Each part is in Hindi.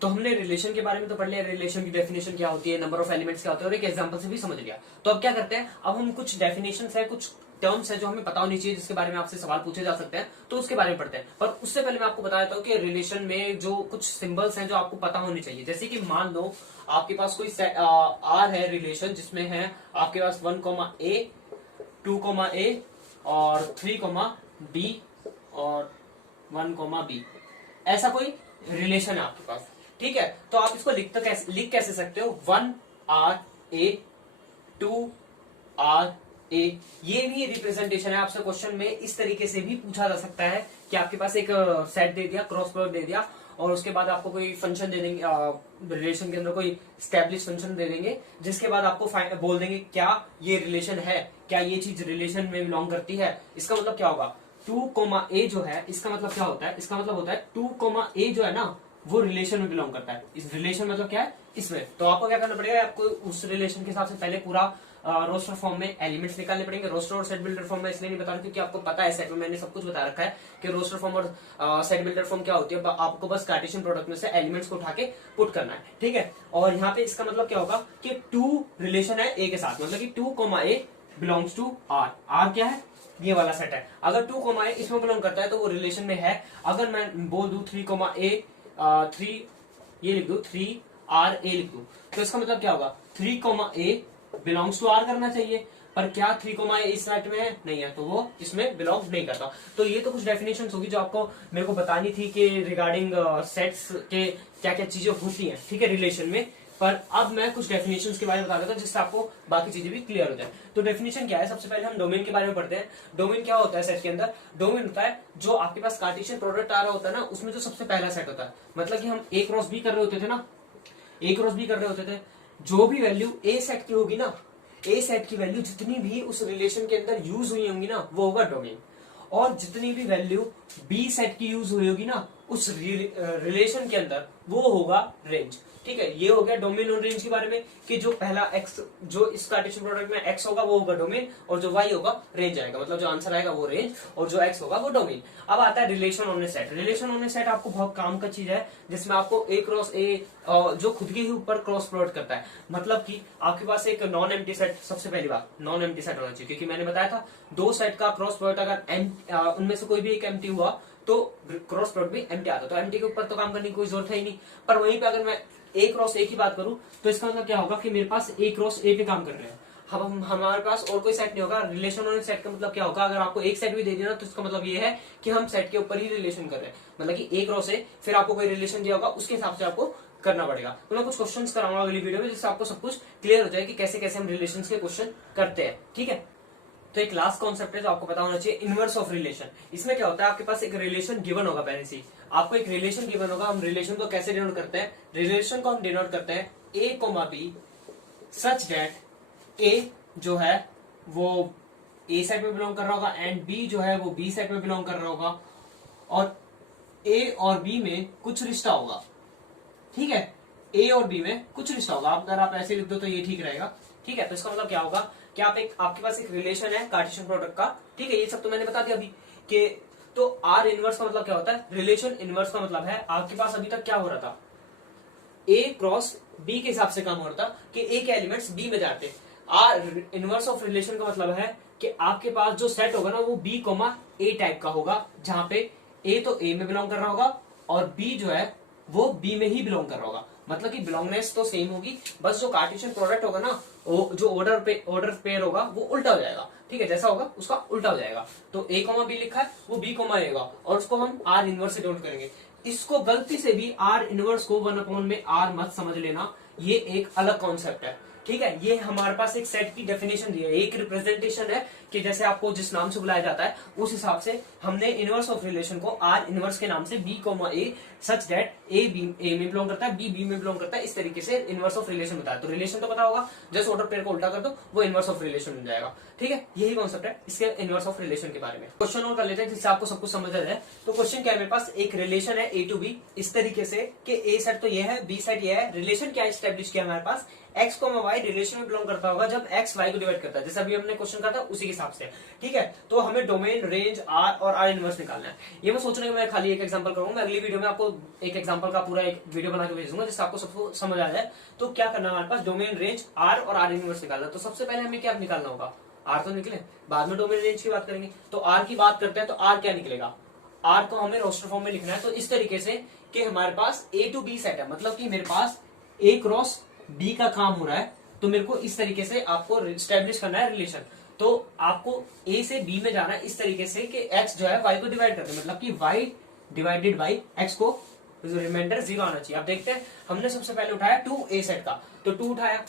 तो हमने रिलेशन के बारे में तो पढ़ लिया, रिलेशन की डेफिनेशन क्या होती है, नंबर ऑफ एलिमेंट्स क्या होते हैं, और एक एग्जांपल से भी समझ लिया। तो अब क्या करते हैं, अब हम कुछ डेफिनेशन है, कुछ टर्म्स है जो हमें पता होनी चाहिए, जिसके बारे में आपसे सवाल पूछे जा सकते हैं, तो उसके बारे में पढ़ते हैं। पर उससे पहले मैं आपको बता देता हूँ कि रिलेशन में जो कुछ सिंबल्स हैं जो आपको पता होने चाहिए। जैसे कि मान लो आपके पास कोई आर है रिलेशन, जिसमें है आपके पास 1, A 2, A और 3, B और 1, B, ऐसा कोई रिलेशन है आपके पास। ठीक है, तो आप इसको लिख कैसे सकते हो, 1R A 2R A, ये भी रिप्रेजेंटेशन है। आपसे क्वेश्चन में इस तरीके से भी पूछा जा सकता है कि आपके पास एक सेट दे दिया, क्रॉस प्रोडक्ट दे दिया, और उसके बाद आपको कोई फंक्शन दे देंगे, रिलेशन के अंदर कोई स्टैब्लिश फंक्शन दे देंगे, जिसके बाद आपको बोल देंगे क्या ये रिलेशन है, क्या ये चीज रिलेशन में बिलोंग करती है। इसका मतलब क्या होगा, 2, A जो है, इसका मतलब क्या होता है, इसका मतलब होता है 2, A जो है ना, वो रिलेशन में बिलोंग करता है। इस रिलेशन मतलब क्या है, इसमें। तो आपको क्या करना पड़ेगा, आपको उस रिलेशन के हिसाब से पहले पूरा रोस्टर फॉर्म में एलिमेंट्स निकालने पड़ेंगे। रोस्टर और सेट बिल्डर फॉर्म में इसलिए नहीं बता रहा क्योंकि आपको पता है, सेट में मैंने सब कुछ बता रखा है कि रोस्टर फॉर्म और सेट बिल्डर फॉर्म क्या होती है। आपको बस कार्टेशियन प्रोडक्ट में से एलिमेंट्स को उठा के पुट करना है, ठीक है। और यहाँ पे इसका मतलब क्या होगा कि 2 रिलेशन है A के साथ, मतलब कि 2, A belongs to R। R क्या है, ये वाला सेट है। अगर 2, A इसमें बिलोंग करता है तो वो रिलेशन में है। अगर मैं बोल दूं 3, A 3, ये लिख दू 3R A लिख दू, तो इसका मतलब क्या होगा, 3, A बिलोंग्स टू R करना चाहिए। पर क्या 3, A इस सेट में है, नहीं है, तो वो इसमें बिलोंग नहीं करता। तो ये तो कुछ डेफिनेशंस होगी जो आपको मेरे को बतानी थी कि रिगार्डिंग सेट्स के क्या क्या चीजें होती हैं, ठीक है, रिलेशन में। पर अब मैं कुछ डेफिनेशंस के बारे में बता देता हूं जिससे आपको बाकी चीजें भी क्लियर हो जाए। तो डेफिनेशन क्या है, सबसे पहले हम डोमेन के बारे में पढ़ते हैं। डोमेन क्या होता है सेट के अंदर, डोमेन होता है जो आपके पास कार्टेशियन प्रोडक्ट आ रहा होता है ना, उसमें जो सबसे पहला सेट होता है। मतलब कि हम A क्रॉस B कर रहे होते थे ना, A क्रॉस B कर रहे होते थे, जो भी वैल्यू A सेट की होगी ना, A सेट की वैल्यू जितनी भी उस रिलेशन के अंदर यूज हुई होंगी ना, वो होगा डोमेन। और जितनी भी वैल्यू B सेट की यूज हुई होगी ना उस रिलेशन के अंदर, वो होगा रेंज। ठीक है, ये हो गया डोमेन और रेंज के बारे में कि जो पहला x, जो इस कार्टेशियन प्रोडक्ट में x होगा वो होगा डोमेन, और जो y होगा रेंज आएगा। मतलब जो आंसर आएगा वो रेंज, और जो x होगा वो डोमेन। अब आता है relation on A set. Relation on A set आपको बहुत काम का चीज है, जिसमें आपको A क्रॉस A जो खुद के ही ऊपर क्रॉस प्रोडक्ट करता है। मतलब कि आपके पास एक नॉन एम्प्टी सेट, सबसे पहली बात नॉन एम्प्टी सेट होना चाहिए, क्योंकि मैंने बताया था दो सेट का क्रॉस प्रोडक्ट अगर उनमें से कोई भी एक एम्प्टी हुआ तो क्रॉस प्रोडक्ट भी एम्प्टी आता। तो एम्प्टी के ऊपर तो काम करने की कोई जरूरत है ही नहीं। पर वहीं पे अगर मैं A क्रॉस A की बात करूं तो इसका मतलब क्या होगा कि मेरे पास A क्रॉस A पे काम कर रहे हैं। हम हमारे पास और कोई सेट नहीं होगा। रिलेशन ऑन सेट का मतलब क्या होगा, अगर आपको एक सेट भी दे दिया ना तो इसका मतलब ये है कि हम सेट के ऊपर ही रिलेशन कर रहे हैं। मतलब कि A क्रॉस A, फिर आपको कोई रिलेशन दिया होगा उसके हिसाब से आपको करना पड़ेगा। तो मैं कुछ क्वेश्चंस कराऊंगा अगली वीडियो में, जिससे आपको सब कुछ क्लियर हो जाए कि कैसे कैसे हम रिलेशन के क्वेश्चन करते हैं, ठीक है। तो एक लास्ट कॉन्सेप्ट है जो आपको पता होना चाहिए, इनवर्स ऑफ रिलेशन। इसमें क्या होता है, आपके पास एक रिलेशन गिवन होगा पहले से, आपको एक रिलेशन गिवन होगा। हम रिलेशन को कैसे डिनोट करते हैं, रिलेशन को हम डिनोट करते हैं A, B such that A जो है वो A सेट में बिलोंग कर रहा होगा एंड B जो है वो B सेट में बिलोंग कर रहा होगा, और A और B में कुछ रिश्ता होगा, ठीक है। A और B में कुछ रिश्ता होगा। अगर आप ऐसे लिख दो तो ये ठीक रहेगा, ठीक है। तो इसका मतलब क्या होगा कि आपके पास एक रिलेशन है कार्टेशियन प्रोडक्ट का, ठीक है। ये सब तो मैंने बता दिया अभी कि तो आर इनवर्स का मतलब क्या होता है, रिलेशन इनवर्स का मतलब है आपके पास अभी तक क्या हो रहा था, A क्रॉस B के हिसाब से काम हो रहा था कि A के एलिमेंट्स B में जाते। आर इनवर्स ऑफ रिलेशन का मतलब है कि आपके पास जो सेट होगा ना वो B, A टाइप का होगा, जहां पे A तो A में बिलोंग कर रहा होगा और B जो है वो B में ही बिलोंग कर रहा होगा। मतलब कि बिलोंगनेस तो सेम होगी, बस जो कार्टेशियन प्रोडक्ट होगा ना, वो जो ऑर्डर पेयर होगा वो उल्टा हो जाएगा, ठीक है। जैसा होगा उसका उल्टा हो जाएगा। तो A, B लिखा है वो B, A होगा, और उसको हम आर इनवर्स से डिनोट करेंगे। इसको गलती से भी आर इनवर्स को 1 में आर मत समझ लेना, ये एक अलग कॉन्सेप्ट है, ठीक है। ये हमारे पास एक सेट की डेफिनेशन दी है, एक रिप्रेजेंटेशन है कि जैसे आपको जिस नाम से बुलाया जाता है उस हिसाब से हमने इनवर्स ऑफ रिलेशन को आर इनवर्स के नाम से B, A such that A में बिलोंग करता है, B में बिलोंग करता है, इस तरीके से इनवर्स ऑफ रिलेशन बताया। तो रिलेशन तो पता होगा, जस्ट ऑर्डर पेयर को उल्टा कर दो वो इनवर्स ऑफ रिलेशन बन जाएगा, ठीक है। यही कॉन्सेप्ट है इसके इनवर्स ऑफ रिलेशन के बारे में। क्वेश्चन और कर लेते हैं जिससे आपको सब कुछ समझ आ जाए। तो क्वेश्चन क्या है, मेरे पास एक रिलेशन है A to B इस तरीके से कि A सेट तो ये है, B सेट ये है। रिलेशन क्या स्टैब्लिश किया हमारे पास, एक्स को वाई रिलेशन में बिलोंग करता होगा जब एक्स वाई को डिवाइड करता है, जैसे अभी हमने क्वेश्चन कहा था उसी के हिसाब से। ठीक है, तो हमें डोमेन, रेंज, आर और आर इनवर्स निकालना है। ये मैं सोच रहा हूँ मैं खाली एक एग्जांपल करूंगा, मैं अगली वीडियो में आपको एक एग्जांपल का पूरा एक वीडियो बना के भेजूंगा जिससे आपको सबको समझ आ जाए। तो क्या करना है हमारे पास, डोमेन, रेंज, आर और आर इनवर्स निकालना। तो सबसे पहले हमें क्या निकालना होगा, आर तो निकले, बाद में डोमेन रेंज की बात करेंगे। तो आर की बात करते हैं, तो आर क्या निकलेगा, आर को हमें रोस्टर फॉर्म में लिखना है। तो इस तरीके से कि हमारे पास ए टू बी सेट है, मतलब कि मेरे पास ए क्रॉस बी का काम हो रहा है, तो मेरे को इस तरीके से आपको स्टैब्लिश करना है रिलेशन। तो आपको ए से बी में जाना है इस तरीके से कि एक्स जो है वाई को डिवाइड करते हैं, मतलब कि वाई डिवाइडेड बाई एक्स को रिमाइंडर 0 आना चाहिए। अब देखते हैं, हमने सबसे पहले उठाया 2 ए सेट का, तो 2 उठाया,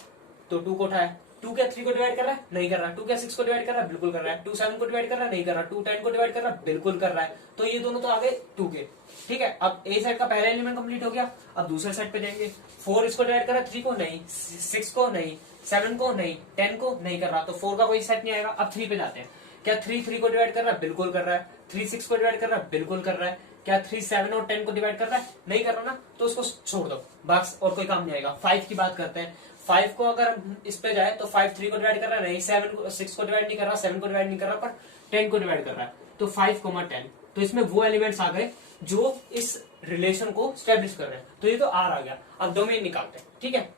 तो 2 को उठाया, 2 क्या 3 को डिवाइड कर रहा है, नहीं कर रहा। 2 क्या 6 को डिवाइड कर रहा है, बिल्कुल कर रहा है। 2 7 को डिवाइड कर रहा है, नहीं कर रहा। 2 10 को डिवाइड कर रहा है, बिल्कुल कर रहा है। तो ये दोनों तो आ गए 2 के। ठीक है, अब ए सेट का पहला एलिमेंट कंप्लीट हो गया। अब दूसरे सेट पे जाएंगे, 4 इसको डिवाइड कर रहा है, 3 को नहीं, 6 को नहीं, 7 को नहीं, 10 को नहीं कर रहा, तो 4 का कोई सेट नहीं आएगा। अब 3 पे जाते हैं, क्या 3 3 को डिवाइड कर रहा है, बिल्कुल कर रहा है। 3 6 को डिवाइड कर रहा है, बिल्कुल कर रहा है। क्या 3 7 और 10 को डिवाइड कर रहा है, नहीं कर रहा ना, तो उसको छोड़ दो, बस और कोई काम नहीं आएगा। 5 की बात करते हैं, 5 को अगर इस पे जाए तो 5 3 को डिवाइड कर रहा है, नहीं 7 को 6 को डिवाइड नहीं कर रहा, 7 को डिवाइड नहीं कर रहा, पर 10 को डिवाइड कर रहा है, तो 5 10। तो इसमें वो एलिमेंट्स आ गए जो इस रिलेशन को स्टैब्लिश कर रहे हैं। तो ये तो आर आ गया। अब डोमेन निकालते हैं। ठीक है,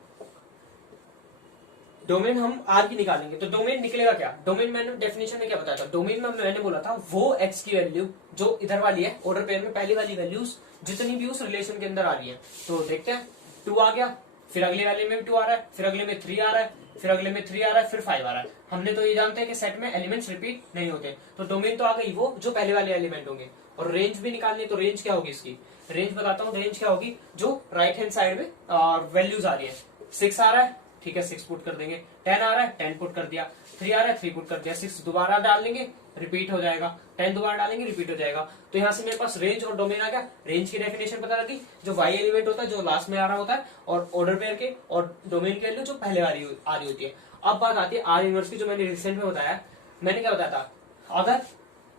डोमेन हम आर की निकालेंगे, तो डोमेन निकलेगा क्या, डोमेन मैंने डेफिनेशन में क्या बताया था, डोमेन में मैंने बोला था वो एक्स की वैल्यू जो इधर वाली है, ऑर्डर पेयर में पहली वाली वैल्यूज जितनी भी उस रिलेशन के अंदर आ रही है। तो देखते हैं, 2 आ गया, फिर अगले वाले में भी 2 आ रहा है, फिर अगले में 3 आ रहा है, फिर अगले में 3 आ रहा है, फिर 5 आ रहा है। हमने तो ये जानते हैं कि सेट में एलिमेंट्स रिपीट नहीं होते, तो डोमेन तो आ गई वो जो पहले वाले एलिमेंट होंगे। और रेंज भी निकालनी है, तो रेंज क्या होगी इसकी, रेंज बताता हूँ, रेंज क्या होगी, जो राइट हैंड साइड में वैल्यूज आ रही है। 6 आ रहा है, ठीक है 6 पुट कर देंगे। 10 आ रहा है, 10 पुट कर दिया। 3 आ रहा है, 3 पुट कर दिया। 6 दोबारा डाल देंगे, रिपीट हो जाएगा। 10 दोबारा डालेंगे, रिपीट हो जाएगा। तो यहाँ से मेरे पास रेंज और डोमेन आ गया। रेंज की डेफिनेशन पता लगी, जो वाई एलिमेंट होता है जो लास्ट में आ रहा होता है, और ऑर्डर पेयर के, और डोमेन की वैल्यू जो पहले आ रही होती है। अब बात आती है आर इनवर्स की, जो मैंने रिसेंट में बताया। मैंने क्या बताया था, अगर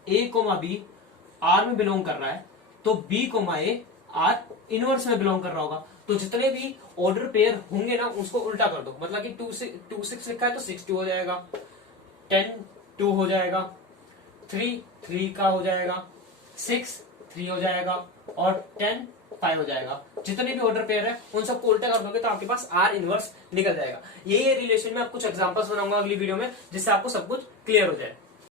ए कोमा बी आर में बिलोंग कर रहा है, तो B comma A R inverse में बिलोंग कर रहा होगा। तो जितने भी ऑर्डर पेयर होंगे ना, उसको उल्टा कर दो, मतलब कि 2 6 लिखा है तो 6 2 हो जाएगा, 10 2 हो जाएगा, 3 3 का हो जाएगा, 6 3 हो जाएगा, और 10 5 हो जाएगा। जितने भी ऑर्डर पेयर है उन सबको उल्टा कर दोगे तो आपके पास आर इनवर्स निकल जाएगा। ये रिलेशन में आप कुछ एग्जांपल्स बनाऊंगा अगली वीडियो में, जिससे आपको सब कुछ क्लियर हो जाए।